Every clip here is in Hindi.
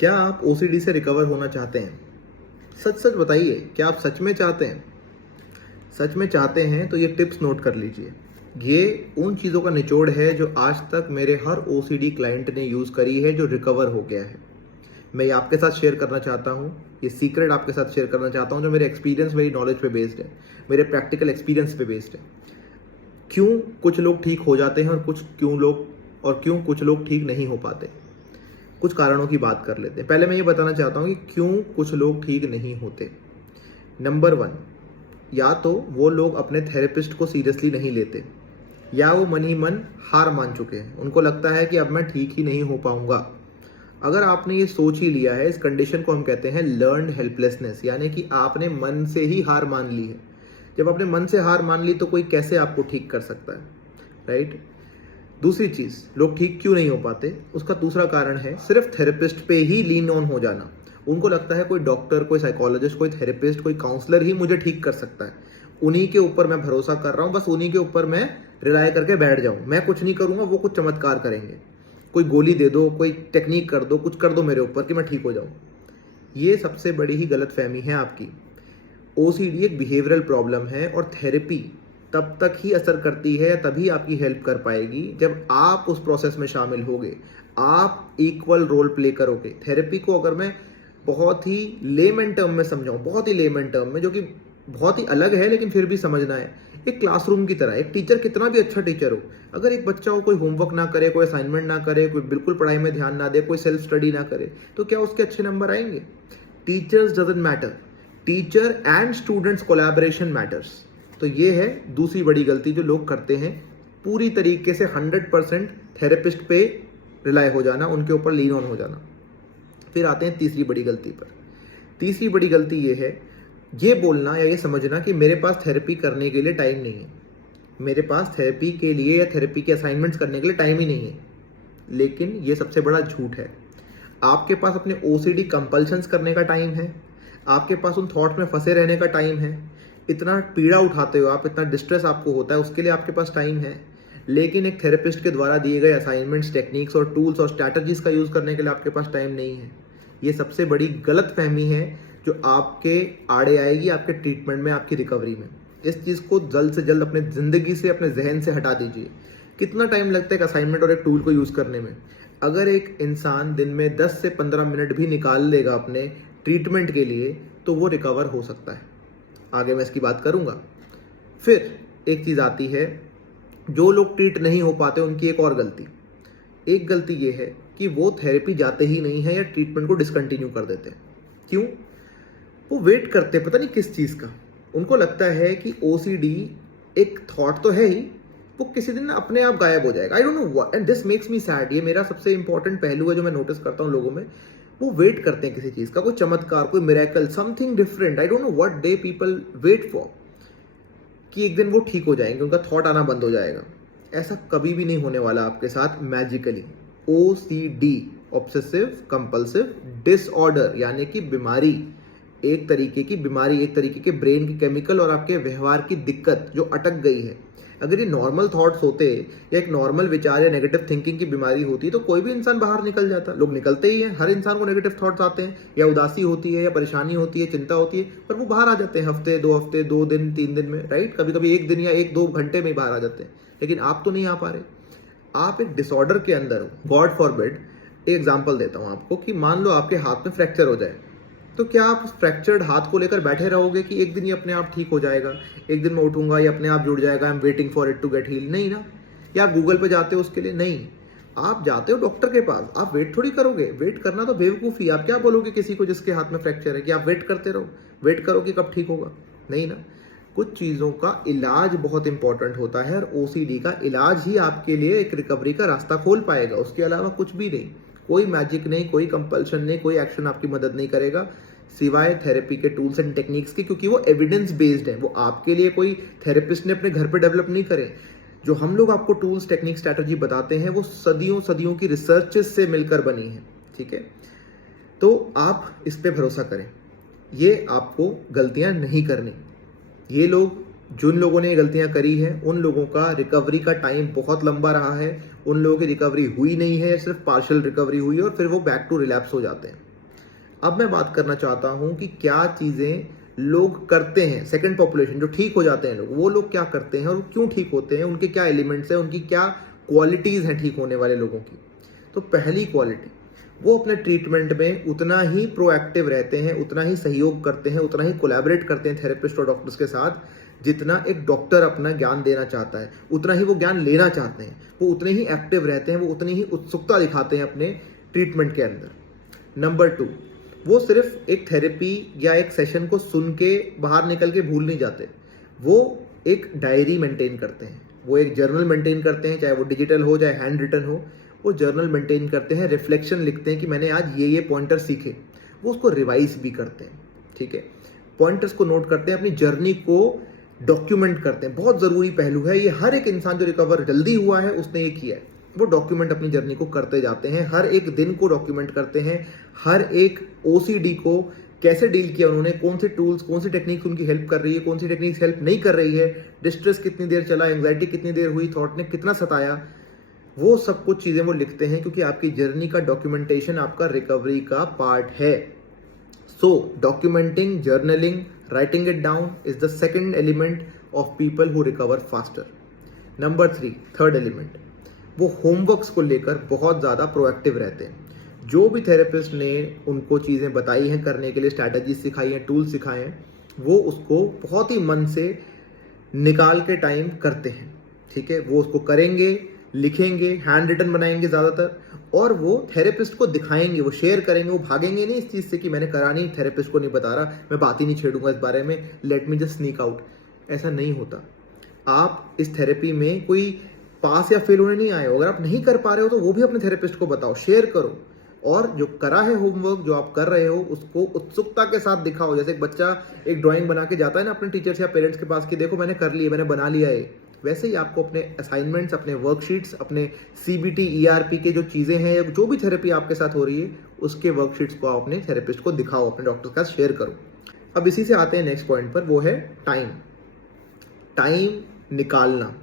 क्या आप ओसीडी से रिकवर होना चाहते हैं? सच सच बताइए, क्या आप सच में चाहते हैं? सच में चाहते हैं तो ये टिप्स नोट कर लीजिए। ये उन चीज़ों का निचोड़ है जो आज तक मेरे हर ओसीडी क्लाइंट ने यूज़ करी है, जो रिकवर हो गया है। मैं ये आपके साथ शेयर करना चाहता हूँ, ये सीक्रेट आपके साथ शेयर करना चाहता हूँ, जो मेरे एक्सपीरियंस, मेरी नॉलेज पे बेस्ड है, मेरे प्रैक्टिकल एक्सपीरियंस पे बेस्ड है। क्यों कुछ लोग ठीक हो जाते हैं और क्यों कुछ लोग ठीक नहीं हो पाते। कुछ कारणों की बात कर लेते हैं। पहले मैं ये बताना चाहता हूँ कि क्यों कुछ लोग ठीक नहीं होते। नंबर 1, या तो वो लोग अपने थेरेपिस्ट को सीरियसली नहीं लेते, या वो मन ही मन हार मान चुके हैं। उनको लगता है कि अब मैं ठीक ही नहीं हो पाऊंगा। अगर आपने ये सोच ही लिया है, इस कंडीशन को हम कहते हैं लर्न्ड हेल्पलेसनेस, यानी कि आपने मन से ही हार मान ली है। जब आपने मन से हार मान ली तो कोई कैसे आपको ठीक कर सकता है, राइट? दूसरी चीज़, लोग ठीक क्यों नहीं हो पाते, उसका दूसरा कारण है सिर्फ थेरेपिस्ट पे ही लीन ऑन हो जाना। उनको लगता है कोई डॉक्टर, कोई साइकोलॉजिस्ट, कोई थेरेपिस्ट, कोई काउंसलर ही मुझे ठीक कर सकता है। उन्हीं के ऊपर मैं भरोसा कर रहा हूँ, बस उन्हीं के ऊपर मैं रिलाय करके बैठ जाऊँ। मैं कुछ नहीं करूँगा, वो कुछ चमत्कार करेंगे। कोई गोली दे दो, कोई टेक्निक कर दो, कुछ कर दो मेरे ऊपर कि मैं ठीक हो जाऊँ। ये सबसे बड़ी ही गलतफहमी है आपकी। ओसीडी एक बिहेवियरल प्रॉब्लम है और थेरेपी तब तक ही असर करती है, तभी आपकी हेल्प कर पाएगी जब आप उस प्रोसेस में शामिल होगे, आप इक्वल रोल प्ले करोगे। थेरेपी को अगर मैं बहुत ही लेमन टर्म में समझाऊं, बहुत ही लेमन टर्म में, जो कि बहुत ही अलग है लेकिन फिर भी समझना है, एक क्लासरूम की तरह। एक टीचर कितना भी अच्छा टीचर हो, अगर एक बच्चा हो, कोई होमवर्क ना करे, कोई असाइनमेंट ना करे, कोई बिल्कुल पढ़ाई में ध्यान ना दे, कोई सेल्फ स्टडी ना करे, तो क्या उसके अच्छे नंबर आएंगे? Teachers doesn't matter, teacher and students collaboration matters. तो ये है दूसरी बड़ी गलती जो लोग करते हैं, पूरी तरीके से 100% थेरेपिस्ट पे रिलाय हो जाना, उनके ऊपर लीन ऑन हो जाना। फिर आते हैं तीसरी बड़ी गलती पर। तीसरी बड़ी गलती ये है, ये बोलना या ये समझना कि मेरे पास थेरेपी करने के लिए टाइम नहीं है, मेरे पास थेरेपी के लिए या थेरेपी के असाइनमेंट्स करने के लिए टाइम ही नहीं है। लेकिन ये सबसे बड़ा झूठ है। आपके पास अपने ओसीडी कंपल्शंस करने का टाइम है, आपके पास उन थॉट में फंसे रहने का टाइम है, इतना पीड़ा उठाते हो आप, इतना डिस्ट्रेस आपको होता है, उसके लिए आपके पास टाइम है। लेकिन एक थेरेपिस्ट के द्वारा दिए गए असाइनमेंट्स, टेक्निक्स और टूल्स और स्ट्रैटेजीज का यूज़ करने के लिए आपके पास टाइम नहीं है। ये सबसे बड़ी गलत फहमी है जो आपके आड़े आएगी आपके ट्रीटमेंट में, आपकी रिकवरी में। इस चीज़ को जल्द से जल्द अपने ज़िंदगी से, अपने जहन से हटा दीजिए। कितना टाइम लगता है एक असाइनमेंट और एक टूल को यूज़ करने में? अगर एक इंसान दिन में 10 से 15 मिनट भी निकाल लेगा अपने ट्रीटमेंट के लिए, तो वो रिकवर हो सकता है। आगे मैं इसकी बात करूंगा। फिर एक चीज़ आती है, जो लोग ट्रीट नहीं हो पाते उनकी एक और गलती। एक गलती ये है कि वो थेरेपी जाते ही नहीं है या ट्रीटमेंट को डिसकंटिन्यू कर देते हैं। क्यों? वो वेट करते, पता नहीं किस चीज़ का। उनको लगता है कि ओसीडी एक थॉट तो है ही, वो किसी दिन अपने आप गायब हो जाएगा। आई don't know what, and this makes me sad. ये मेरा सबसे इंपॉर्टेंट पहलू है जो मैं नोटिस करता हूँ लोगों में। वो वेट करते हैं किसी चीज़ का, कोई चमत्कार, कोई miracle, something different. I don't know what the people wait for, कि एक दिन वो ठीक हो जाएंगे, उनका थॉट आना बंद हो जाएगा। ऐसा कभी भी नहीं होने वाला आपके साथ magically. OCD, obsessive compulsive disorder, यानी कि बीमारी, एक तरीके की बीमारी, एक तरीके के ब्रेन की केमिकल और आपके व्यवहार की दिक्कत जो अटक गई है। अगर ये नॉर्मल थॉट्स होते या एक नॉर्मल विचार या नेगेटिव थिंकिंग की बीमारी होती तो कोई भी इंसान बाहर निकल जाता। लोग निकलते ही हैं, हर इंसान को नेगेटिव थॉट्स आते हैं, या उदासी होती है, या परेशानी होती है, चिंता होती है, पर वो बाहर आ जाते हैं हफ्ते, 2 दिन, 3 दिन में, राइट? कभी कभी 1 दिन या 1-2 घंटे में ही बाहर आ जाते हैं। लेकिन आप तो नहीं आ पा रहे, आप एक डिसऑर्डर के अंदर हो। गॉड फॉरबिड, एक एग्जाम्पल देता हूँ आपको कि मान लो आपके हाथ में फ्रैक्चर हो जाए, तो क्या आप उस फ्रैक्चर्ड हाथ को लेकर बैठे रहोगे कि एक दिन ये अपने आप ठीक हो जाएगा, एक दिन मैं उठूंगा, ये अपने आप जुड़ जाएगा, I am waiting for it to get heal? नहीं ना। या आप गूगल पे जाते हो उसके लिए? नहीं। आप जाते हो डॉक्टर के पास, आप वेट थोड़ी करोगे। वेट करना तो बेवकूफ़ी। आप क्या बोलोगे किसी को जिसके हाथ में फ्रैक्चर है कि आप वेट करते रहो, वेट करो कि कब ठीक होगा? नहीं ना। कुछ चीज़ों का इलाज बहुत इंपॉर्टेंट होता है, और ओसीडी का इलाज ही आपके लिए एक रिकवरी का रास्ता खोल पाएगा। उसके अलावा कुछ भी नहीं। कोई मैजिक नहीं, कोई कंपल्शन नहीं, कोई एक्शन आपकी मदद नहीं करेगा सिवाय थेरेपी के टूल्स एंड टेक्निक्स के, क्योंकि वो एविडेंस बेस्ड है। वो आपके लिए कोई थेरेपिस्ट ने अपने घर पे डेवलप नहीं करे। जो हम लोग आपको टूल्स, टेक्निक, स्ट्रैटेजी बताते हैं वो सदियों सदियों की रिसर्चेस से मिलकर बनी है, ठीक है? तो आप इस पे भरोसा करें, ये आपको गलतियां नहीं करनी। ये लोग, जिन लोगों ने ये गलतियां करी है, उन लोगों का रिकवरी का टाइम बहुत लंबा रहा है। उन लोगों की रिकवरी हुई नहीं है, सिर्फ पार्शियल रिकवरी हुई है, और फिर वो बैक टू रिलैप्स हो जाते हैं। अब मैं बात करना चाहता हूं कि क्या चीज़ें लोग करते हैं, सेकंड पॉपुलेशन जो ठीक हो जाते हैं लोग, वो लोग क्या करते हैं और क्यों ठीक होते हैं, उनके क्या एलिमेंट्स हैं, उनकी क्या क्वालिटीज़ हैं ठीक होने वाले लोगों की। तो पहली क्वालिटी, वो अपने ट्रीटमेंट में उतना ही प्रोएक्टिव रहते हैं, उतना ही सहयोग करते हैं, उतना ही कोलैबोरेट करते हैं थेरेपिस्ट और डॉक्टर्स के साथ जितना एक डॉक्टर अपना ज्ञान देना चाहता है, उतना ही वो ज्ञान लेना चाहते हैं, वो उतने ही एक्टिव रहते हैं, वो उतनी ही उत्सुकता दिखाते हैं अपने ट्रीटमेंट के अंदर। नंबर 2, वो सिर्फ एक थेरेपी या एक सेशन को सुन के बाहर निकल के भूल नहीं जाते, वो एक डायरी मेंटेन करते हैं, वो एक जर्नल मेंटेन करते हैं, चाहे वो डिजिटल हो चाहे हैंड रिटन हो, वो जर्नल मेंटेन करते हैं, रिफ्लेक्शन लिखते हैं कि मैंने आज ये पॉइंटर सीखे, वो उसको रिवाइज भी करते हैं। ठीक है, पॉइंटर्स को नोट करते हैं, अपनी जर्नी को डॉक्यूमेंट करते हैं। बहुत ज़रूरी पहलू है ये, हर एक इंसान जो रिकवर जल्दी हुआ है उसने ये किया है, वो डॉक्यूमेंट अपनी जर्नी को करते जाते हैं, हर एक दिन को डॉक्यूमेंट करते हैं, हर एक ओसीडी को कैसे डील किया उन्होंने, कौन से टूल्स कौन सी टेक्निक उनकी हेल्प कर रही है, कौन सी टेक्निक्स हेल्प नहीं कर रही है, डिस्ट्रेस कितनी देर चला, एंग्जाइटी कितनी देर हुई, थॉट ने कितना सताया, वो सब कुछ चीज़ें वो लिखते हैं क्योंकि आपकी जर्नी का डॉक्यूमेंटेशन आपका रिकवरी का पार्ट है। So documenting, journaling, writing it down is the second element of people who recover faster. Number 3, third element, वो होमवर्क्स को लेकर बहुत ज़्यादा प्रोएक्टिव रहते हैं। जो भी थेरेपिस्ट ने उनको चीज़ें बताई हैं करने के लिए, स्ट्रैटेजी सिखाई हैं, टूल्स सिखाए हैं, वो उसको बहुत ही मन से निकाल के टाइम करते हैं। ठीक है, वो उसको करेंगे, लिखेंगे, हैंड रिटन बनाएंगे ज़्यादातर, और वो थेरेपिस्ट को दिखाएंगे, वो शेयर करेंगे, वो भागेंगे नहीं इस चीज़ से कि मैंने करा नहीं, थेरेपिस्ट को नहीं बता रहा, मैं बात ही नहीं छेड़ूंगा इस बारे में, let me just sneak out. ऐसा नहीं होता। आप इस थेरेपी में कोई पास या फेल होने नहीं आए हो, अगर आप नहीं कर पा रहे हो तो वो भी अपने थेरेपिस्ट को बताओ, शेयर करो, और जो करा है होमवर्क जो आप कर रहे हो उसको उत्सुकता के साथ दिखाओ। जैसे एक बच्चा एक ड्राइंग बना के जाता है ना अपने टीचर्स या पेरेंट्स के पास कि देखो मैंने कर लिया, मैंने बना लिया है, वैसे ही आपको अपने असाइनमेंट्स, अपने वर्कशीट्स, अपने सीबीटी, ईआरपी के जो चीज़ें हैं या जो भी थेरेपी आपके साथ हो रही है उसके वर्कशीट्स को आप अपने थेरेपिस्ट को दिखाओ, अपने डॉक्टर के साथ शेयर करो। अब इसी से आते हैं नेक्स्ट पॉइंट पर, वो है टाइम। टाइम निकालना।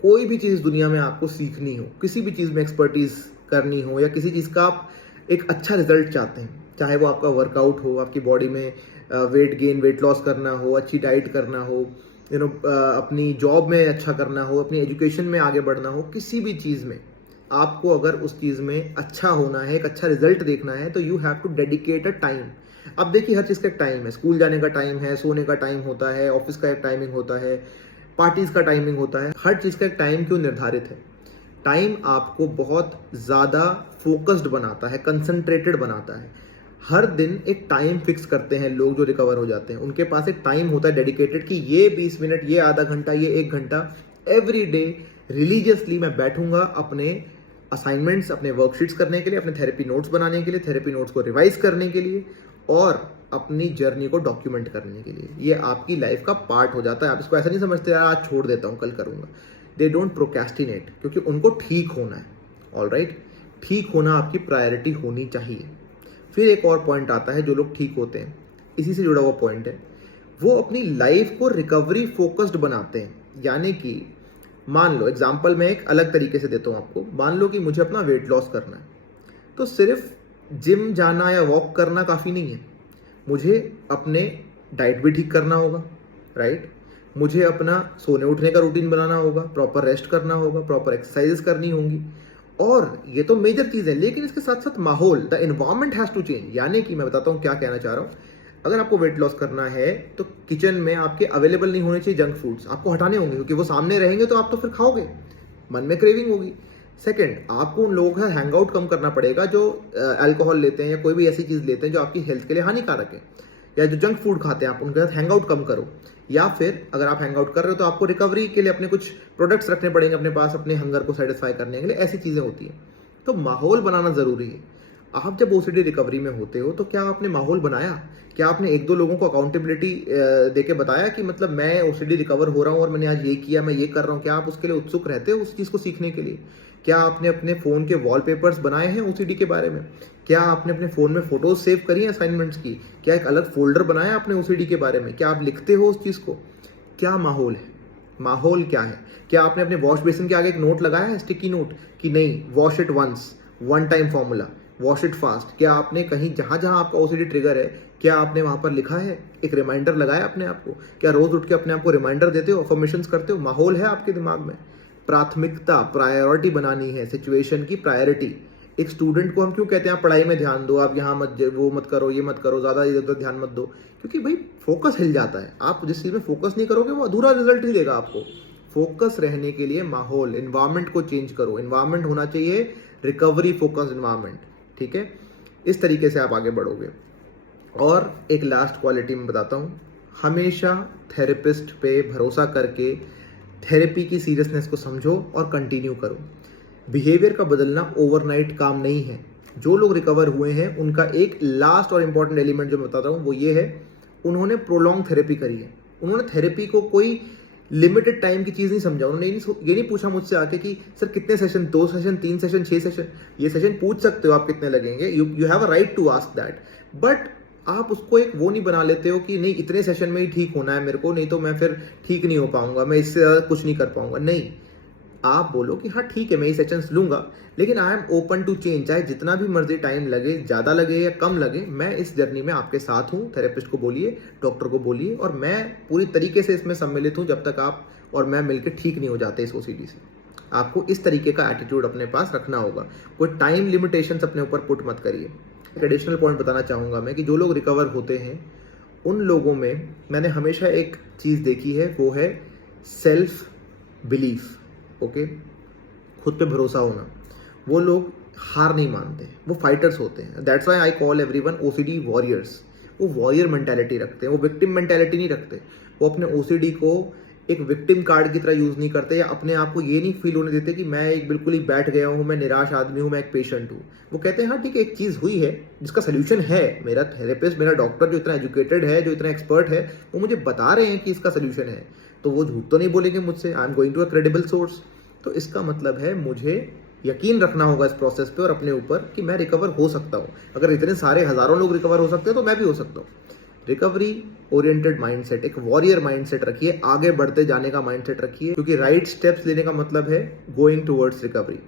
कोई भी चीज़ दुनिया में आपको सीखनी हो, किसी भी चीज़ में एक्सपर्टीज करनी हो, या किसी चीज़ का आप एक अच्छा रिजल्ट चाहते हैं, चाहे वो आपका वर्कआउट हो, आपकी बॉडी में वेट गेन, वेट लॉस करना हो, अच्छी डाइट करना हो, अपनी जॉब में अच्छा करना हो, अपनी एजुकेशन में आगे बढ़ना हो, किसी भी चीज़ में आपको अगर उस चीज़ में अच्छा होना है, एक अच्छा रिजल्ट देखना है, तो you have to dedicate a time. अब देखिए हर चीज़ का एक टाइम है, स्कूल जाने का टाइम है, सोने का टाइम होता है, ऑफिस का एक टाइमिंग होता है, पार्टीज का टाइमिंग होता है, हर चीज़ का एक टाइम क्यों निर्धारित है। टाइम आपको बहुत ज़्यादा फोकस्ड बनाता है, कंसंट्रेटेड बनाता है। हर दिन एक टाइम फिक्स करते हैं लोग जो रिकवर हो जाते हैं, उनके पास एक टाइम होता है डेडिकेटेड कि ये 20 मिनट, ये आधा घंटा, ये 1 घंटा एवरी डे रिलीजियसली मैं बैठूंगा अपने असाइनमेंट्स, अपने वर्कशीट्स करने के लिए, अपने थेरेपी नोट्स बनाने के लिए, थेरेपी नोट्स को रिवाइज करने के लिए, और अपनी जर्नी को डॉक्यूमेंट करने के लिए। ये आपकी लाइफ का पार्ट हो जाता है। आप इसको ऐसा नहीं समझते यार आज छोड़ देता हूँ, कल करूँगा। दे डोंट प्रोक्रेस्टिनेट, क्योंकि उनको ठीक होना है। ऑलराइट, ठीक होना आपकी प्रायोरिटी होनी चाहिए। फिर एक और पॉइंट आता है, जो लोग ठीक होते हैं, इसी से जुड़ा हुआ पॉइंट है, वो अपनी लाइफ को रिकवरी फोकस्ड बनाते हैं। यानी कि मान लो, एग्जाम्पल मैं एक अलग तरीके से देता हूँ आपको, मान लो कि मुझे अपना वेट लॉस करना है, तो सिर्फ जिम जाना या वॉक करना काफ़ी नहीं है, मुझे अपने डाइट भी ठीक करना होगा, राइट, मुझे अपना सोने उठने का रूटीन बनाना होगा, प्रॉपर रेस्ट करना होगा, प्रॉपर एक्सरसाइजेस करनी होंगी, और ये तो मेजर चीज़ है। लेकिन इसके साथ साथ माहौल, the environment has to change. यानी कि मैं बताता हूँ क्या कहना चाह रहा हूँ। अगर आपको वेट लॉस करना है तो किचन में आपके अवेलेबल नहीं होने चाहिए जंक फूड्स, आपको हटाने होंगे, क्योंकि वो सामने रहेंगे तो आप तो फिर खाओगे, मन में क्रेविंग होगी। सेकंड, आपको उन लोगों का हैंग आउट कम करना पड़ेगा जो अल्कोहल लेते हैं या कोई भी ऐसी चीज़ लेते हैं जो आपकी हेल्थ के लिए हानिकारक है, या जो जंक फूड खाते हैं, आप उनके साथ हैंग आउट कम करो। या फिर अगर आप हैंग आउट कर रहे हो तो आपको रिकवरी के लिए अपने कुछ प्रोडक्ट्स रखने पड़ेंगे अपने पास, अपने हंगर को सेटिस्फाई करने के लिए। ऐसी चीज़ें होती हैं, तो माहौल बनाना ज़रूरी है। आप जब ओसीडी रिकवरी में होते हो तो क्या आपने माहौल बनाया? क्या आपने 1-2 लोगों को अकाउंटेबिलिटी देके बताया कि मतलब मैं ओसीडी रिकवर हो रहा हूँ और मैंने आज ये किया, मैं ये कर रहा हूँ? क्या आप उसके लिए उत्सुक रहते हो उस चीज़ को सीखने के लिए? क्या आपने अपने फ़ोन के वॉलपेपर्स बनाए हैं ओसीडी के बारे में? क्या आपने अपने फ़ोन में फ़ोटोज़ सेव करी हैं असाइनमेंट्स की? क्या एक अलग फ़ोल्डर बनाया आपने ओसीडी के बारे में? क्या आप लिखते हो उस चीज़ को? क्या माहौल है? माहौल क्या है? क्या आपने अपने वॉश बेसिन के आगे एक नोट लगाया है, स्टिकी नोट, कि नहीं, wash it once, one time formula, wash it fast. क्या आपने कहीं जहाँ जहाँ आपका ओसीडी ट्रिगर है, क्या आपने वहाँ पर लिखा है, एक रिमाइंडर लगाया अपने आप को? क्या रोज उठ के अपने आप को रिमाइंडर देते हो, अफर्मेशंस करते हो? माहौल है आपके दिमाग में? प्राथमिकता, प्रायोरिटी बनानी है, सिचुएशन की प्रायोरिटी। एक स्टूडेंट को हम क्यों कहते हैं आप पढ़ाई में ध्यान दो, आप यहाँ मत, वो मत करो, ये मत करो, ज़्यादा इधर उधर ध्यान मत दो? क्योंकि भाई फोकस हिल जाता है। आप जिस चीज़ में फोकस नहीं करोगे वो अधूरा रिजल्ट ही देगा आपको। फोकस रहने के लिए माहौल, इन्वायरमेंट को चेंज करो। इन्वायरमेंट होना चाहिए रिकवरी फोकस इन्वायरमेंट, ठीक है? इस तरीके से आप आगे बढ़ोगे। और एक लास्ट क्वालिटी मैं बताता हूँ, हमेशा थेरेपिस्ट पे भरोसा करके थेरेपी की सीरियसनेस को समझो और कंटिन्यू करो। बिहेवियर का बदलना ओवरनाइट काम नहीं है। जो लोग रिकवर हुए हैं उनका एक लास्ट और इम्पॉर्टेंट एलिमेंट जो मैं बताता हूँ वो ये है, उन्होंने प्रोलॉन्ग थेरेपी करी है। उन्होंने थेरेपी को कोई लिमिटेड टाइम की चीज़ नहीं समझा। उन्होंने ये नहीं पूछा मुझसे आके कि सर कितने सेशन, 2 सेशन, 3 सेशन, 6 सेशन। ये सेशन पूछ सकते हो आप कितने लगेंगे, you have a right to ask that, but आप उसको एक वो नहीं बना लेते हो कि नहीं इतने सेशन में ही ठीक होना है मेरे को, नहीं तो मैं फिर ठीक नहीं हो पाऊंगा, मैं इससे ज़्यादा कुछ नहीं कर पाऊंगा। नहीं, आप बोलो कि हाँ ठीक है मैं ये सेशंस लूंगा, लेकिन I am open to change. चाहे जितना भी मर्जी टाइम लगे, ज़्यादा लगे या कम लगे, मैं इस जर्नी में आपके साथ हूँ। थेरेपिस्ट को बोलिए, डॉक्टर को बोलिए, और मैं पूरी तरीके से इसमें सम्मिलित हूँ जब तक आप और मैं मिलकर ठीक नहीं हो जाते इस ओसीडी से। आपको इस तरीके का एटीट्यूड अपने पास रखना होगा। कोई टाइम लिमिटेशंस अपने ऊपर पुट मत करिए। एक एडिशनल पॉइंट बताना चाहूँगा मैं कि जो लोग रिकवर होते हैं उन लोगों में मैंने हमेशा एक चीज़ देखी है, वो है सेल्फ बिलीफ। ओके, खुद पे भरोसा होना। वो लोग हार नहीं मानते, वो फाइटर्स होते हैं। That's why I call everyone OCD warriors. वो वॉरियर मेंटालिटी रखते हैं, वो विक्टिम मेंटालिटी नहीं रखते। वो अपने ओसीडी को एक विक्टिम कार्ड की तरह यूज़ नहीं करते, या अपने आप को ये नहीं फील होने देते कि मैं एक बिल्कुल ही बैठ गया हूँ, मैं निराश आदमी हूँ, मैं एक पेशेंट हूँ। वो कहते हैं हाँ ठीक है, एक चीज़ हुई है जिसका सोल्यूशन है। मेरा थेरेपिस्ट, मेरा डॉक्टर जो इतना एजुकेटेड है, जो इतना एक्सपर्ट है, वो मुझे बता रहे हैं कि इसका सोल्यूशन है, तो वो झूठ तो नहीं बोलेंगे मुझसे। I am going to a credible source. तो इसका मतलब है मुझे यकीन रखना होगा इस प्रोसेस पे और अपने ऊपर कि मैं रिकवर हो सकता हूँ। अगर इतने सारे हज़ारों लोग रिकवर हो सकते हैं तो मैं भी हो सकता हूँ। रिकवरी ओरिएंटेड माइंडसेट, एक वॉरियर माइंडसेट रखिए, आगे बढ़ते जाने का माइंडसेट रखिए, क्योंकि राइट स्टेप्स लेने का मतलब है going towards recovery.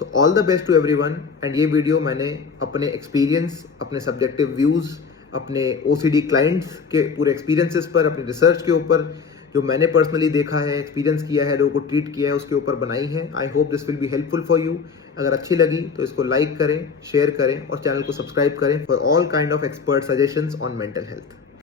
So all the best to everyone. And ये वीडियो मैंने अपने एक्सपीरियंस, अपने सब्जेक्टिव व्यूज़, अपने ओसीडी क्लाइंट्स के पूरे एक्सपीरियंसेस पर, अपनी रिसर्च के ऊपर, जो मैंने पर्सनली देखा है, एक्सपीरियंस किया है, लोगों को ट्रीट किया है, उसके ऊपर बनाई है। I hope this will be helpful for you. अगर अच्छी लगी तो इसको लाइक करें, शेयर करें और चैनल को सब्सक्राइब करें for all kind of expert suggestions on mental health.